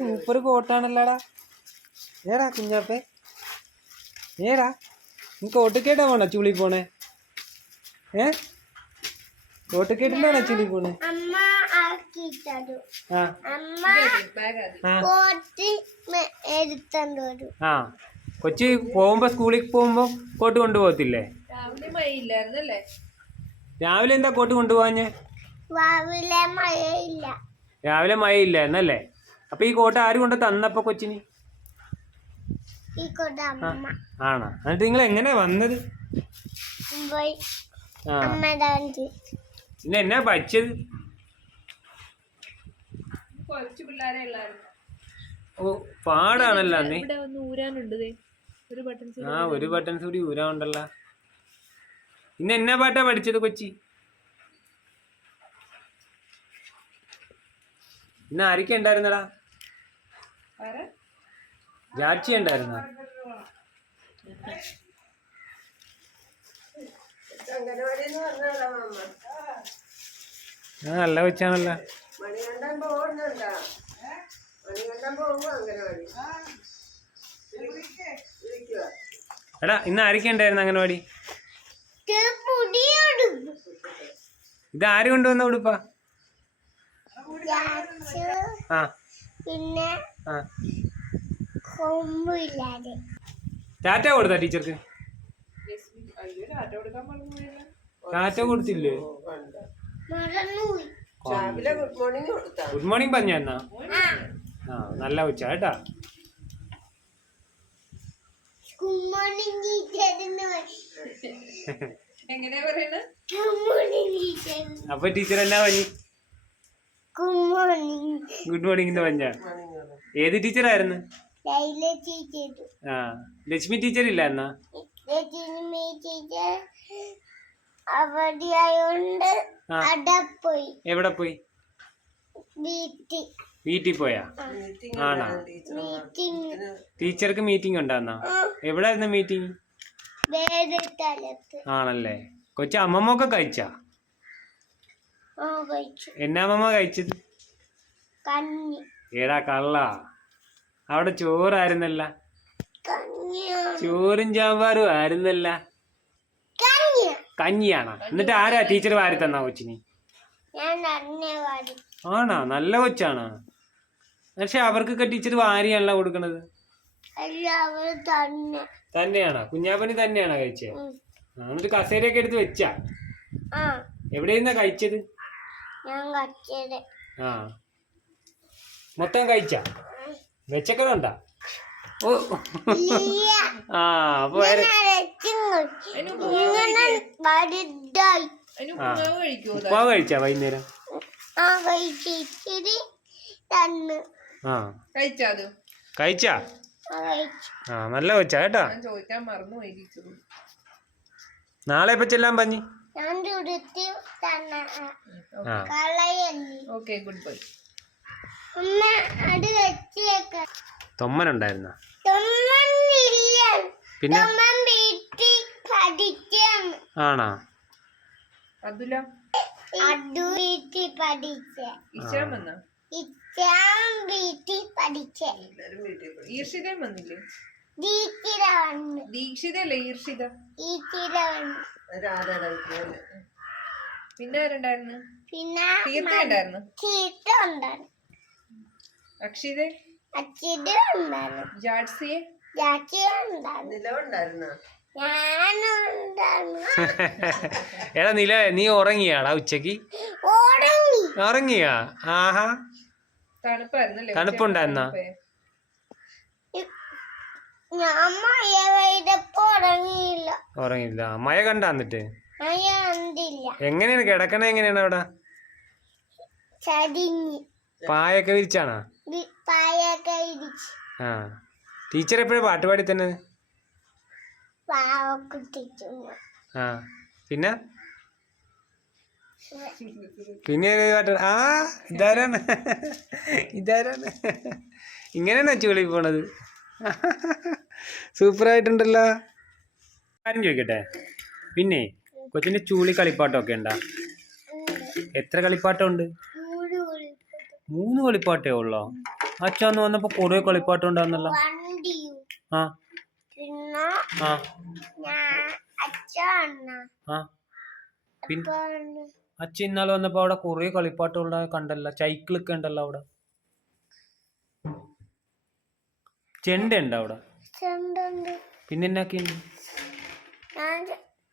Super കോട്ടാണല്ലോടാ. ഏടാ കുഞ്ഞാപ്പേ, ഏടാ നീ കോട്ടിക്കേട്ടാ പോണ ചുളി പോണേ? കോട്ടിക്കേട്ടിലാണോ ചുളി പോണേ? ആ കൊച്ചി പോകുമ്പോ സ്കൂളിൽ പോകുമ്പോ കോട്ട് കൊണ്ടുപോകത്തില്ലേ? രാവിലെ എന്താ കോട്ട് കൊണ്ടുപോവാഞ്ഞേ? രാവിലെ മഴയില്ലായിരുന്നല്ലേ? അപ്പൊ ഈ കോട്ട് ആര് കൊണ്ട് തന്നപ്പോ കൊച്ചിന്? ആണോ? എന്നിട്ട് നിങ്ങൾ എങ്ങനെയാ വന്നത്? പിന്നെ എന്നാ പഠിച്ചത്? ഓ പാടാണല്ലോ അന്നേ. ആ ഒരു ബട്ടൺസ് കൂടി ഊരാണ്ടല്ലോ. പിന്നെ എന്നാ പാട്ടാ പഠിച്ചത് കൊച്ചി? ഇന്ന് ആരൊക്കെ ഉണ്ടായിരുന്നടാ? ജാച്ചി ഉണ്ടായിരുന്ന? നല്ല കൊച്ചാണല്ലോ. എടാ ഇന്ന് ആരൊക്കെ ഉണ്ടായിരുന്നു അംഗനവാടി? ഇത് ആര് കൊണ്ടുവന്ന ഉടുപ്പാ? ആ പിന്നെ ടാറ്റ കൊടുത്താ ടീച്ചർക്ക്? ടാറ്റ കൊടുത്തില്ലേ? ഗുഡ് മോർണിംഗ് പറഞ്ഞ എന്നാ? ആ നല്ല ഉച്ച കേട്ടാ. അപ്പൊ ടീച്ചർ എന്നാ പറഞ്ഞു? ഗുഡ് മോർണിംഗ് പറഞ്ഞ? ഏത് ടീച്ചറായിരുന്നു? ആ ലക്ഷ്മി ടീച്ചർ ഇല്ല എന്നാ? എവിടെ പോയി? വീട്ടിൽ പോയാ? ആണോ? ടീച്ചർക്ക് മീറ്റിംഗ് ഉണ്ടായിരുന്നോ? എവിടായിരുന്നു മീറ്റിംഗ്? ആണല്ലേ? കൊച്ചു അമ്മമ്മൊക്കെ കഴിച്ചാ? എന്നാ അമ്മമ്മ കഴിച്ചത്? ഏടാ കള്ള, അവിടെ ചോറായിരുന്നല്ല? ചോറും ചാമ്പാറും ആയിരുന്നല്ല? കഞ്ഞിയാണോ? എന്നിട്ട് ആരാ ടീച്ചർ വാരി തന്നാ കൊച്ചിന്? ആണോ? നല്ല കൊച്ചാണോ? പക്ഷെ അവർക്കൊക്കെ ടീച്ചർ വാരിയാണല്ലോ കൊടുക്കണത്. തന്നെയാണോ? കുഞ്ഞാപ്പനി തന്നെയാണോ കഴിച്ചേ? എന്നിട്ട് കസേരയൊക്കെ എടുത്ത് വെച്ചാ? എവിടെയിരുന്നാ കഴിച്ചത്? ആ മൊത്തം കഴിച്ചാ? വെച്ചക്കണുണ്ടാ? ഓ ആ അപ്പൊ ഉപ്പാവ് കഴിച്ചാ വൈകുന്നേരം? കഴിച്ചാ? ആ നല്ല കൊച്ചാ കേട്ടാ. നാളെ എപ്പ ചെല്ലാൻ പറഞ്ഞ്? തൊമ്മനുണ്ടായിരുന്ന? പിന്നെ ആണോ? പിന്നെ ആരുണ്ടായിരുന്നു? അക്ഷിതേ? ജാഡ്സിയെ? എടാ നില നീ ഉറങ്ങിയാടാ ഉച്ചക്ക്? ഉറങ്ങിയാ? ആഹാ തണുപ്പുണ്ടായിരുന്ന? ഉറങ്ങിയില്ല. മഴ കണ്ടാ? എന്നിട്ട് എങ്ങനെയാണ് കിടക്കണ? എങ്ങനെയാണ് അവിടെ? പായൊക്കെ വിരിച്ചാണോ? ആ ടീച്ചർ എപ്പോഴും പാട്ട് പാടി തന്നെ? ആ പിന്നെ പിന്നെ പാട്ട്? ആ ഇതാരാണ്? ഇതാരാണ്? ഇങ്ങനെയാണോ ചൂളി പോണത്? സൂപ്പറായിട്ടുണ്ടല്ലോ. കാര്യം ചോദിക്കട്ടെ, പിന്നെ കൊച്ചിന്റെ ചൂളി കളിപ്പാട്ടമൊക്കെ ഉണ്ടാ? എത്ര കളിപ്പാട്ടം ഉണ്ട്? 3 കളിപ്പാട്ടേ ഉള്ളോ? അച്ഛന്ന് വന്നപ്പോ കുറെ കളിപ്പാട്ടം ഉണ്ടായിരുന്നല്ലോ. ആ ആ ആ അച്ഛൻ ഇന്നാളെ വന്നപ്പോ അവിടെ കുറെ കളിപ്പാട്ടം ഉള്ള കണ്ടല്ലോ. സൈക്കിളൊക്കെ ഉണ്ടല്ലോ അവിടെ. ചെണ്ട ഉണ്ടോ അവിടെ? പിന്നെ എന്നാക്കിണ്ട്?